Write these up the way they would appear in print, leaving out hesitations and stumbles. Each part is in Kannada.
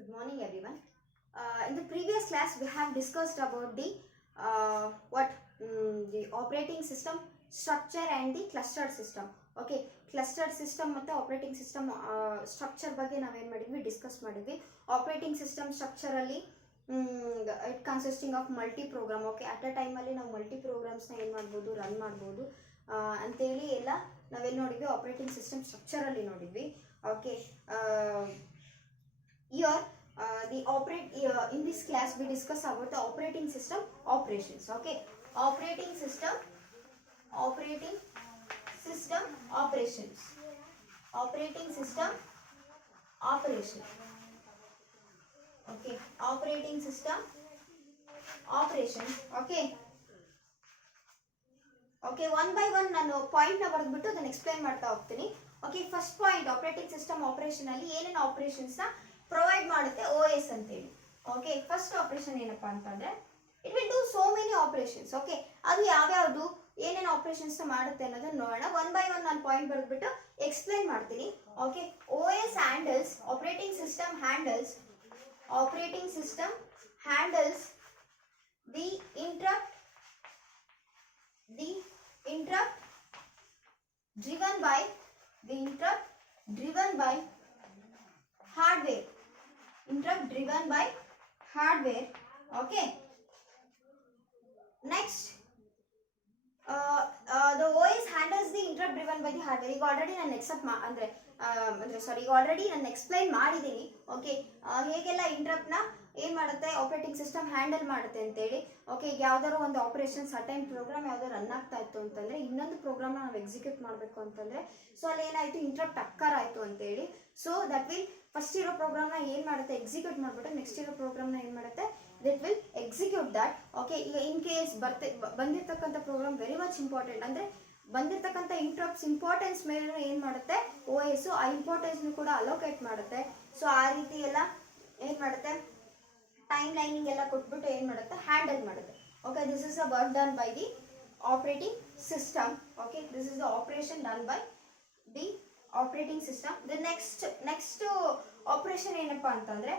Good morning, everyone. In the previous class, we have discussed about the the operating system structure and the clustered system. Okay, clustered system ಮತ್ತು operating system structure ಬಗ್ಗೆ ನಾವೇನು ಮಾಡಿದ್ವಿ ಡಿಸ್ಕಸ್ ಮಾಡಿದ್ವಿ. ಆಪರೇಟಿಂಗ್ ಸಿಸ್ಟಮ್ ಸ್ಟ್ರಕ್ಚರ್ ಅಲ್ಲಿ it consisting of multi program. Okay, at a ಟೈಮಲ್ಲಿ ನಾವು ಮಲ್ಟಿ ಪ್ರೋಗ್ರಾಮ್ಸ್ನ ಏನು ಮಾಡ್ಬೋದು, ರನ್ ಮಾಡ್ಬೋದು ಅಂತೇಳಿ ಎಲ್ಲ ನಾವೇನು ನೋಡಿದ್ವಿ, ಆಪರೇಟಿಂಗ್ ಸಿಸ್ಟಮ್ ಸ್ಟ್ರಕ್ಚರಲ್ಲಿ ನೋಡಿದ್ವಿ. Okay, here in this class we discuss about the operating system operations. Okay, operating system operations, operating system operation. Okay, operating system operation. Okay, one by one ನಾನು ಪಾಯಿಂಟ್ ನ ಬರೆದ್ಬಿಟ್ಟು ಅದನ್ನ ಎಕ್ಸ್ಪ್ಲೈನ್ ಮಾಡ್ತಾ ಹೋಗ್ತೀನಿ. Okay, first point, operating system operation ಅಲ್ಲಿ ಏನೇನು ಆಪರೇಷನ್ಸ್ ನ ಪ್ರೊವೈಡ್ ಮಾಡುತ್ತೆ OS ಅಂತೇಳಿ. ಓಕೆ, ಫಸ್ಟ್ ಆಪರೇಷನ್ ಏನಪ್ಪಾ ಅಂತಂದ್ರೆ it will do so many operations. Okay, ಅದು ಯಾವ್ಯಾವುದು ಏನೇನು ಆಪರೇಷನ್ಸ್ ಮಾಡುತ್ತೆ ಅನ್ನೋದನ್ನ ನೋಡೋಣ. ಒನ್ ಬೈ ಒನ್ ನಾನು ಪಾಯಿಂಟ್ ಬರೆದ್ಬಿಟ್ಟು ಎಕ್ಸ್ಪ್ಲೈನ್ ಮಾಡ್ತೀನಿ. Okay, OS handles, operating system handles the interrupt driven by hardware. Okay, next the OS handles the interrupt driven by the hardware. ಈಗ ಆಲ್ರೆಡಿ ನಾನು ಎಕ್ಸ್ಪ್ಲೈನ್ ಮಾಡಿದ್ದೀನಿ. ಓಕೆ, ಹೇಗೆಲ್ಲ ಇಂಟ್ರಪ್ಟ್ ನ ಏನ್ ಮಾಡುತ್ತೆ ಆಪರೇಟಿಂಗ್ ಸಿಸ್ಟಮ್ ಹ್ಯಾಂಡಲ್ ಮಾಡುತ್ತೆ ಅಂತೇಳಿ. ಓಕೆ, ಈಗ ಯಾವ್ದಾದ್ರು ಒಂದು ಆಪರೇಷನ್ ಸರ್ಟೈನ್ ಪ್ರೋಗ್ರಾಮ್ ಯಾವ್ದಾದ್ರು ರನ್ ಆಗ್ತಾ ಇತ್ತು ಅಂತಂದ್ರೆ ಇನ್ನೊಂದು ಪ್ರೋಗ್ರಾಮ್ ನಾವು ಎಕ್ಸಿಕ್ಯೂಟ್ ಮಾಡಬೇಕು ಅಂತಂದ್ರೆ ಸೊ ಅಲ್ಲಿ ಏನಾಯ್ತು, ಇಂಟ್ರಪ್ಟ್ ಅಕ್ಕರ್ ಆಯ್ತು ಅಂತೇಳಿ. ಸೊ ದಟ್ ವಿಲ್ ಫಸ್ಟ್ ಇರೋ ಪ್ರೋಗ್ರಾಮ್ನ ಏನು ಮಾಡುತ್ತೆ, ಎಕ್ಸಿಕ್ಯೂಟ್ ಮಾಡಿಬಿಟ್ಟು ನೆಕ್ಸ್ಟ್ ಇರೋ ಪ್ರೋಗ್ರಾಮ್ನ ಏನು ಮಾಡುತ್ತೆ, that will execute that. Okay, ಈಗ ಇನ್ ಕೇಸ್ ಬಂದಿರ್ತಕ್ಕಂಥ ಪ್ರೋಗ್ರಾಮ್ ವೆರಿ ಮಚ್ ಇಂಪಾರ್ಟೆಂಟ್ ಅಂದರೆ ಬಂದಿರ್ತಕ್ಕಂಥ ಇಂಟ್ರಪ್ಟ್ಸ್ ಇಂಪಾರ್ಟೆನ್ಸ್ ಮೇಲೆ ಏನು ಮಾಡುತ್ತೆ OS ಆ ಇಂಪಾರ್ಟೆನ್ಸ್ನು ಕೂಡ ಅಲೋಕೇಟ್ ಮಾಡುತ್ತೆ. ಸೊ ಆ ರೀತಿ ಎಲ್ಲ ಏನು ಮಾಡುತ್ತೆ, ಟೈಮ್ ಲೈನಿಂಗ್ ಎಲ್ಲ ಕೊಟ್ಬಿಟ್ಟು ಏನು ಮಾಡುತ್ತೆ, ಹ್ಯಾಂಡಲ್ ಮಾಡುತ್ತೆ. Okay, this is the work done by the operating system. Okay, this is the operation done by the operating system. The next operation ಏನಪ್ಪಾ ಅಂತಂದ್ರೆ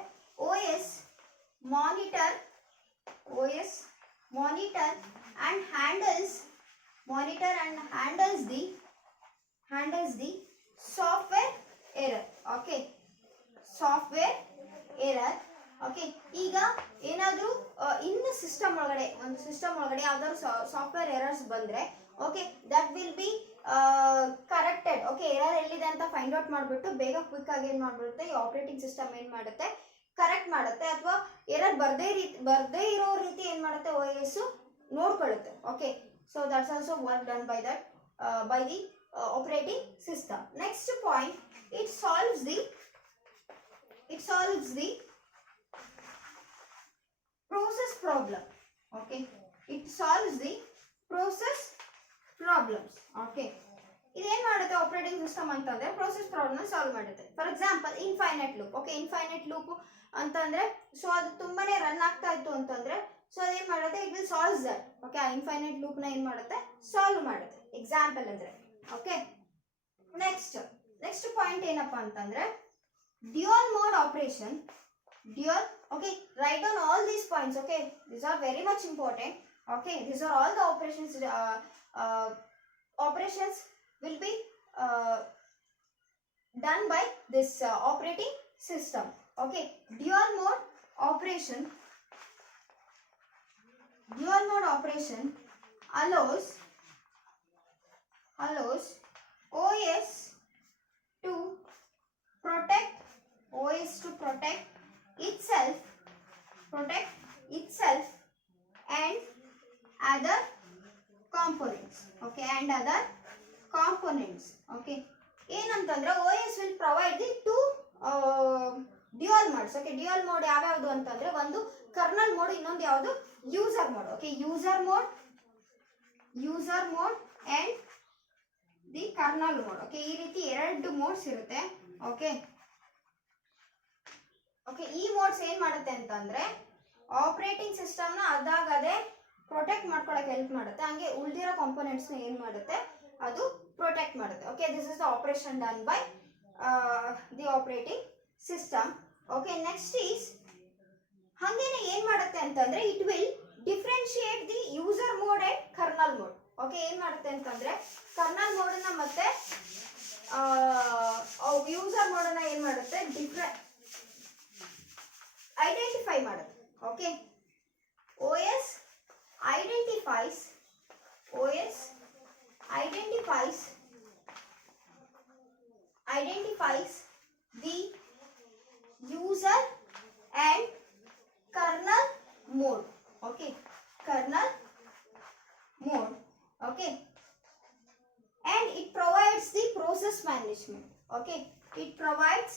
OS monitor and handles the software error. Okay, software error. Okay, ಈಗ ಏನಾದರೂ ಇನ್ನು ಸಿಸ್ಟಮ್ ಒಳಗಡೆ ಯಾವ್ದಾದ್ರು ಸಾಫ್ಟ್ವೇರ್ ಎರರ್ಸ್ ಬಂದ್ರೆ okay that will be corrected. Okay, error ಎಲ್ಲಿದೆ ಅಂತ ಫೈಂಡ್ ಔಟ್ ಮಾಡಿಬಿಟ್ಟು ಬೇಗ ಕ್ವಿಕ್ ಆಗಿ ಏನು ಮಾಡ್ಬಿಡುತ್ತೆ ಈ ಆಪರೇಟಿಂಗ್ ಸಿಸ್ಟಮ್ ಏನು ಮಾಡುತ್ತೆ, ಕರೆಕ್ಟ್ ಮಾಡುತ್ತೆ. ಅಥವಾ ಎರರ್ ಬರ್ದೇ ಇರೋ ರೀತಿ ಏನು ಮಾಡುತ್ತೆ OS ನೋಡ್ಕೊಳ್ಳುತ್ತೆ. Okay, so that's also work done by the operating system. Next point, it solves the process problem. Okay, it solves the process problems. Okay, ಇದೇನು ಮಾಡುತ್ತೆ ಆಪರೇಟಿಂಗ್ ಸಿಸ್ಟಮ್ ಅಂತಂದ್ರೆ ಪ್ರೋಸೆಸ್ ಪ್ರಾಬ್ಲಮ್ ಸಾಲ್ವ್ ಮಾಡುತ್ತೆ. For example infinite loop. Okay, infinite loop ಅಂತಂದ್ರೆ ಸೊ ಅದು ತುಂಬಾನೇ ರನ್ ಆಗ್ತಾ ಇತ್ತು ಅಂತಂದ್ರೆ ಸೊ ಅದೇನು ಮಾಡುತ್ತೆ, it will solves that. Okay, ಆ ಇನ್ಫೈನೈಟ್ ಲೂಪ್ ನ ಏನು ಮಾಡುತ್ತೆ, ಸಾಲ್ವ್ ಮಾಡುತ್ತೆ. ಎಕ್ಸಾಂಪಲ್ ಅಂದ್ರೆ ಓಕೆ. ನೆಕ್ಸ್ಟ್ ಪಾಯಿಂಟ್ ಏನಪ್ಪಾ ಅಂತಂದ್ರೆ dual mode operation. Okay, write down all these points. Okay, these are very much important. Okay, these are all the operations will be done by this operating system. Okay, dual mode operation allows OS to protect itself and other components. Okay, okay, ಏನಂತಂದ್ರೆ OS will provide the two dual modes. Okay, dual mode ಯಾವ್ಯಾವುದು ಅಂತಂದ್ರೆ ಒಂದು ಕರ್ನಲ್ ಮೋಡ್, ಇನ್ನೊಂದು ಯಾವುದು user mode. Okay, user mode and the kernel mode. Okay, ಈ ರೀತಿ ಎರಡು ಮೋಡ್ಸ್ ಇರುತ್ತೆ. ಓಕೆ, ಈ ಮೋಡ್ಸ್ ಏನ್ ಮಾಡುತ್ತೆ ಅಂತಂದ್ರೆ ಆಪರೇಟಿಂಗ್ ಸಿಸ್ಟಮ್ ನ ಅದಾಗದೇ ಪ್ರೊಟೆಕ್ಟ್ ಮಾಡ್ಕೊಳ್ಳೋಕೆ ಹೆಲ್ಪ್ ಮಾಡುತ್ತೆ. ಹಂಗೆ ಉಳಿದಿರೋ ಕಾಂಪೋನೆಂಟ್ಸ್ ನ ಏನ್ ಮಾಡುತ್ತೆ, ಅದು ಪ್ರೊಟೆಕ್ಟ್ ಮಾಡುತ್ತೆ. Okay, this is the operation done by the operating system. Okay next is ಹಂಗೇನೆ ಏನ್ ಮಾಡುತ್ತೆ ಅಂತಂದ್ರೆ it will differentiate the user mode and kernel mode. Okay ಏನ್ ಮಾಡುತ್ತೆ ಅಂತಂದ್ರೆ ಕರ್ನಲ್ ಮೋಡ್ ನ ಮತ್ತೆ ಯೂಸರ್ ಮೋಡ್ ನ ಏನ್ ಮಾಡುತ್ತೆ ಐಡೆಂಟಿಫೈ ಮಾಡುತ್ತೆ. Okay OS identifies the user and kernel mode. Okay, kernel mode. Okay, and it provides the process management. Okay, it provides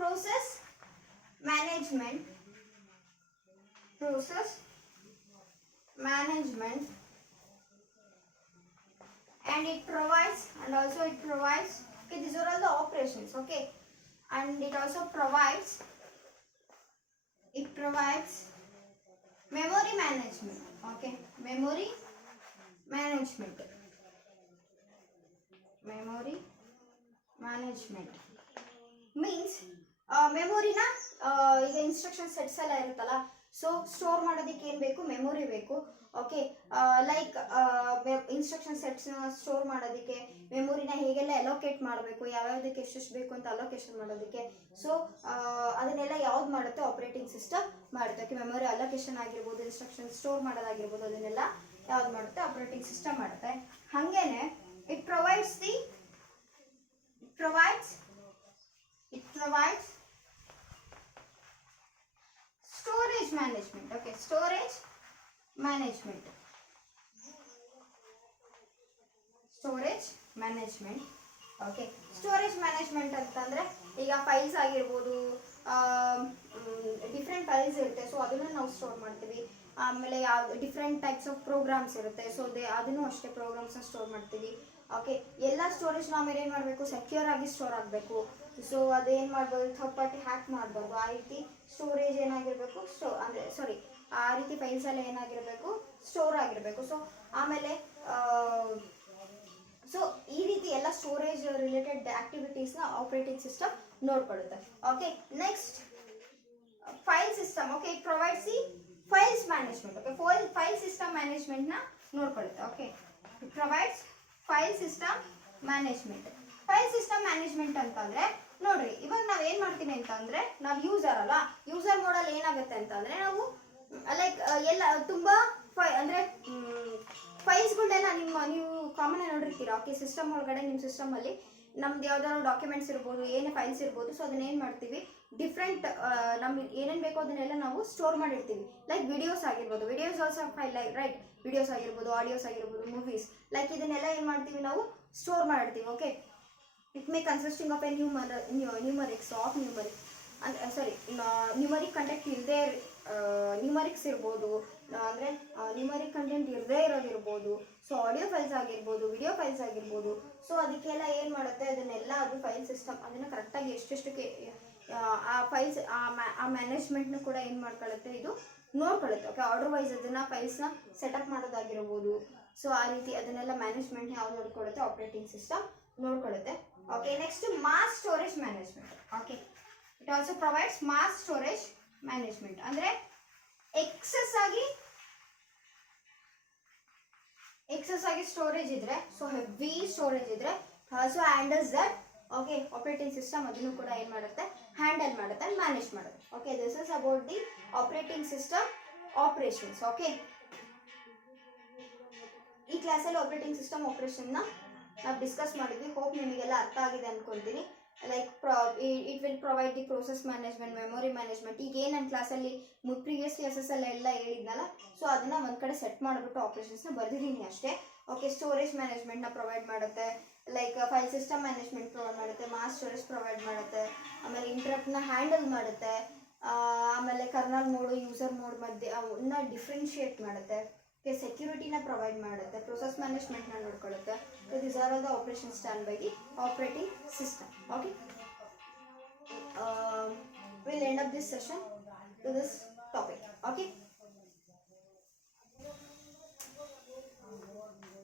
process management and it provides okay, these are all the operations. Okay, and it also provides memory management. Okay, memory management means ಮೆಮೊರಿನ ಈಗ ಇನ್ಸ್ಟ್ರಕ್ಷನ್ ಸೆಟ್ಸ್ ಎಲ್ಲ ಇರುತ್ತಲ್ಲ, ಸೊ ಸ್ಟೋರ್ ಮಾಡೋದಕ್ಕೆ ಏನು ಬೇಕು, ಮೆಮೊರಿ ಬೇಕು. ಓಕೆ ಲೈಕ್ ಇನ್ಸ್ಟ್ರಕ್ಷನ್ ಸೆಟ್ಸ್ನ ಸ್ಟೋರ್ ಮಾಡೋದಕ್ಕೆ ಮೆಮೊರಿನ ಹೇಗೆಲ್ಲ ಅಲೋಕೇಟ್ ಮಾಡಬೇಕು, ಯಾವ್ಯಾವುದಕ್ಕೆ ಎಷ್ಟೆಷ್ಟು ಬೇಕು ಅಂತ ಅಲೋಕೇಶನ್ ಮಾಡೋದಕ್ಕೆ, ಸೊ ಅದನ್ನೆಲ್ಲ ಯಾವ್ದು ಮಾಡುತ್ತೆ, ಆಪರೇಟಿಂಗ್ ಸಿಸ್ಟಮ್ ಮಾಡುತ್ತೆ. ಓಕೆ ಮೆಮೊರಿ ಅಲೋಕೇಶನ್ ಆಗಿರ್ಬೋದು, ಇನ್ಸ್ಟ್ರಕ್ಷನ್ ಸ್ಟೋರ್ ಮಾಡೋದಾಗಿರ್ಬೋದು, ಅದನ್ನೆಲ್ಲ ಯಾವ್ದು ಮಾಡುತ್ತೆ, ಆಪರೇಟಿಂಗ್ ಸಿಸ್ಟಮ್ ಮಾಡುತ್ತೆ. ಹಾಗೇನೆ it provides storage management. Okay, storage management. Okay, storage management ಅಂತಂದ್ರೆ ಈಗ ಫೈಲ್ಸ್ ಆಗಿರ್ಬೋದು, ಡಿಫ್ರೆಂಟ್ ಫೈಲ್ಸ್ ಇರುತ್ತೆ, ಸೊ ಅದನ್ನು ನಾವು ಸ್ಟೋರ್ ಮಾಡ್ತೀವಿ. ಆಮೇಲೆ ಡಿಫ್ರೆಂಟ್ ಟೈಪ್ಸ್ ಆಫ್ ಪ್ರೋಗ್ರಾಮ್ಸ್ ಇರುತ್ತೆ, ಸೊ ಅದನ್ನು ಅಷ್ಟೇ ಪ್ರೋಗ್ರಾಮ್ಸ್ನ ಸ್ಟೋರ್ ಮಾಡ್ತೀವಿ. ಓಕೆ ಎಲ್ಲ ಸ್ಟೋರೇಜ್ ಆಮೇಲೆ ಏನು ಮಾಡಬೇಕು, ಸೆಕ್ಯೂರ್ ಆಗಿ ಸ್ಟೋರ್ ಆಗಬೇಕು. ಸೊ ಅದೇನು ಮಾಡ್ಬೋದು, ಥರ್ಡ್ ಪಾರ್ಟಿ ಹ್ಯಾಕ್ ಮಾಡ್ಬೋದು. ಆ ರೀತಿ ಸ್ಟೋರೇಜ್ ಏನಾಗಿರಬೇಕು, ಆ ರೀತಿ ಫೈಲ್ಸ್ ಎಲ್ಲ ಏನಾಗಿರಬೇಕು, ಸ್ಟೋರ್ ಆಗಿರಬೇಕು. ಸೊ ಆಮೇಲೆ ಸೊ ಈ ರೀತಿ ಎಲ್ಲ ಸ್ಟೋರೇಜ್ ರಿಲೇಟೆಡ್ ಆಕ್ಟಿವಿಟೀಸ್ನ ಆಪರೇಟಿಂಗ್ ಸಿಸ್ಟಮ್ ನೋಡ್ಕೊಳ್ಳುತ್ತೆ. Okay next file system. Okay it provides the files management. Okay file system ಮ್ಯಾನೇಜ್ಮೆಂಟ್ನ ನೋಡ್ಕೊಳ್ಳುತ್ತೆ. Okay it provides file system management ಅಂತಂದ್ರೆ ನೋಡ್ರಿ, ಇವಾಗ ನಾವ್ ಏನ್ ಮಾಡ್ತೀನಿ ಅಂತಂದ್ರೆ, ನಾವು ಯೂಸರ್ ಅಲ್ಲ, ಯೂಸರ್ ಮೋಡಲ್ಲಿ ಏನಾಗುತ್ತೆ ಅಂತಂದ್ರೆ ನಾವು ಲೈಕ್ ಎಲ್ಲ ತುಂಬಾ ಅಂದ್ರೆ ಫೈಲ್ಸ್ಗಳನ್ನೆಲ್ಲ ನೀವು ಕಾಮನ್ ಆಗಿ ನೋಡಿರ್ತೀರಾ. ಓಕೆ ಸಿಸ್ಟಮ್ ಒಳಗಡೆ ನಿಮ್ಮ ಸಿಸ್ಟಮ್ ಅಲ್ಲಿ ನಮ್ದು ಯಾವ್ದಾದ್ರು ಡಾಕ್ಯುಮೆಂಟ್ಸ್ ಇರ್ಬೋದು, ಏನೇ ಫೈಲ್ಸ್ ಇರ್ಬೋದು, ಸೊ ಅದನ್ನ ಏನ್ ಮಾಡ್ತೀವಿ, ಡಿಫ್ರೆಂಟ್ ನಮ್ಗೆ ಏನೇನು ಬೇಕೋ ಅದನ್ನೆಲ್ಲ ನಾವು ಸ್ಟೋರ್ ಮಾಡಿರ್ತೀವಿ. ಲೈಕ್ ವಿಡಿಯೋಸ್ ಆಗಿರ್ಬೋದು, videos also file, like right, videos ಆಗಿರ್ಬೋದು, ಆಡಿಯೋಸ್ ಆಗಿರ್ಬೋದು, ಮೂವೀಸ್, ಲೈಕ್ ಇದನ್ನೆಲ್ಲ ಏನು ಮಾಡ್ತೀವಿ, ನಾವು ಸ್ಟೋರ್ ಮಾಡಿರ್ತೀವಿ. Okay it may consisting of a numerics numeric content ಇಲ್ಲದೆ ನ್ಯೂಮರಿಕ್ಸ್ ಇರ್ಬೋದು, ಅಂದರೆ ನ್ಯೂಮರಿಕ್ ಕಂಟೆಂಟ್ ಇರದೇ ಇರೋದಿರ್ಬೋದು, ಸೊ ಆಡಿಯೋ ಫೈಲ್ಸ್ ಆಗಿರ್ಬೋದು, ವಿಡಿಯೋ ಫೈಲ್ಸ್ ಆಗಿರ್ಬೋದು. ಸೊ ಅದಕ್ಕೆಲ್ಲ ಏನು ಮಾಡುತ್ತೆ, ಅದನ್ನೆಲ್ಲ ಅದು ಫೈಲ್ ಸಿಸ್ಟಮ್ ಅದನ್ನು ಕರೆಕ್ಟಾಗಿ ಎಷ್ಟೆಷ್ಟಕ್ಕೆ ಆ ಫೈಲ್ಸ್ ಆ ಮ್ಯಾನೇಜ್ಮೆಂಟ್ನು ಕೂಡ ಏನು ಮಾಡ್ಕೊಳ್ಳುತ್ತೆ, ಇದು ನೋಡ್ಕೊಳ್ಳುತ್ತೆ. ಓಕೆ ಆರ್ಡರ್ ವೈಸ್ ಅದನ್ನು ಫೈಲ್ಸ್ನ ಸೆಟಪ್ ಮಾಡೋದಾಗಿರ್ಬೋದು. ಸೊ ಆ ರೀತಿ ಅದನ್ನೆಲ್ಲ ಮ್ಯಾನೇಜ್ಮೆಂಟ್ನ ಯಾವ್ದು ನೋಡ್ಕೊಳ್ಳುತ್ತೆ, ಆಪರೇಟಿಂಗ್ ಸಿಸ್ಟಮ್ ನೋಡ್ಕೊಳ್ಳುತ್ತೆ. Okay next mass storage management. Okay it also provides mass storage management. ಅಂದರೆ ಎಕ್ಸಸ್ ಆಗಿ ಸ್ಟೋರೇಜ್ ಇದ್ರೆ, ಸೊ ಹೆವಿ ಸ್ಟೋರೇಜ್ ಇದ್ರೆ also handles that. Okay operating system ಅದನ್ನು ಕೂಡ ಏನು ಮಾಡುತ್ತೆ, ಹ್ಯಾಂಡಲ್ ಮಾಡುತ್ತೆ, ಮ್ಯಾನೇಜ್ ಮಾಡುತ್ತೆ. Okay this is about the operating system operations. Okay ಈ ಕ್ಲಾಸಲ್ಲಿ ಆಪರೇಟಿಂಗ್ ಸಿಸ್ಟಮ್ ಆಪರೇಷನ್ನ ನಾವು ಡಿಸ್ಕಸ್ ಮಾಡಿದ್ವಿ. ಹೋಪ್ ನಿಮಗೆಲ್ಲ ಅರ್ಥ ಆಗಿದೆ ಅನ್ಕೊಳ್ತೀನಿ. Like it will provide the process management, memory management. ಈಗ ಏನು ನನ್ನ ಕ್ಲಾಸಲ್ಲಿ ಪ್ರೀವಿಯಸ್ ಕ್ಲಾಸಸ್ಸಲ್ಲೆಲ್ಲ ಹೇಳಿದ್ನಲ್ಲ, ಸೊ ಅದನ್ನು ಒಂದು ಕಡೆ ಸೆಟ್ ಮಾಡಿಬಿಟ್ಟು ಆಪರೇಷನ್ಸ್ನ ಬರೆದಿದ್ದೀನಿ ಅಷ್ಟೇ. ಓಕೆ ಸ್ಟೋರೇಜ್ ಮ್ಯಾನೇಜ್ಮೆಂಟ್ನ ಪ್ರೊವೈಡ್ ಮಾಡುತ್ತೆ, like file system management provide ಮಾಡುತ್ತೆ, ಮಾಸ್ ಸ್ಟೋರೇಜ್ ಪ್ರೊವೈಡ್ ಮಾಡುತ್ತೆ, ಆಮೇಲೆ ಇಂಟರಪ್ಟ್ನ ಹ್ಯಾಂಡಲ್ ಮಾಡುತ್ತೆ, ಆಮೇಲೆ ಕರ್ನಲ್ ಮೋಡು ಯೂಸರ್ ಮೋಡ್ ಮಧ್ಯೆ ಅವನ್ನ ಡಿಫ್ರೆನ್ಶಿಯೇಟ್ ಮಾಡುತ್ತೆ, ಸೆಕ್ಯೂರಿಟಿನ ಪ್ರೊವೈಡ್ ಮಾಡುತ್ತೆ, ಪ್ರೊಸೆಸ್ ಮ್ಯಾನೇಜ್ಮೆಂಟ್ನ ನೋಡ್ಕೊಳ್ಳುತ್ತೆ. So this are all the operations done by the operating system. Okay we'll end up this session to this topic. Okay.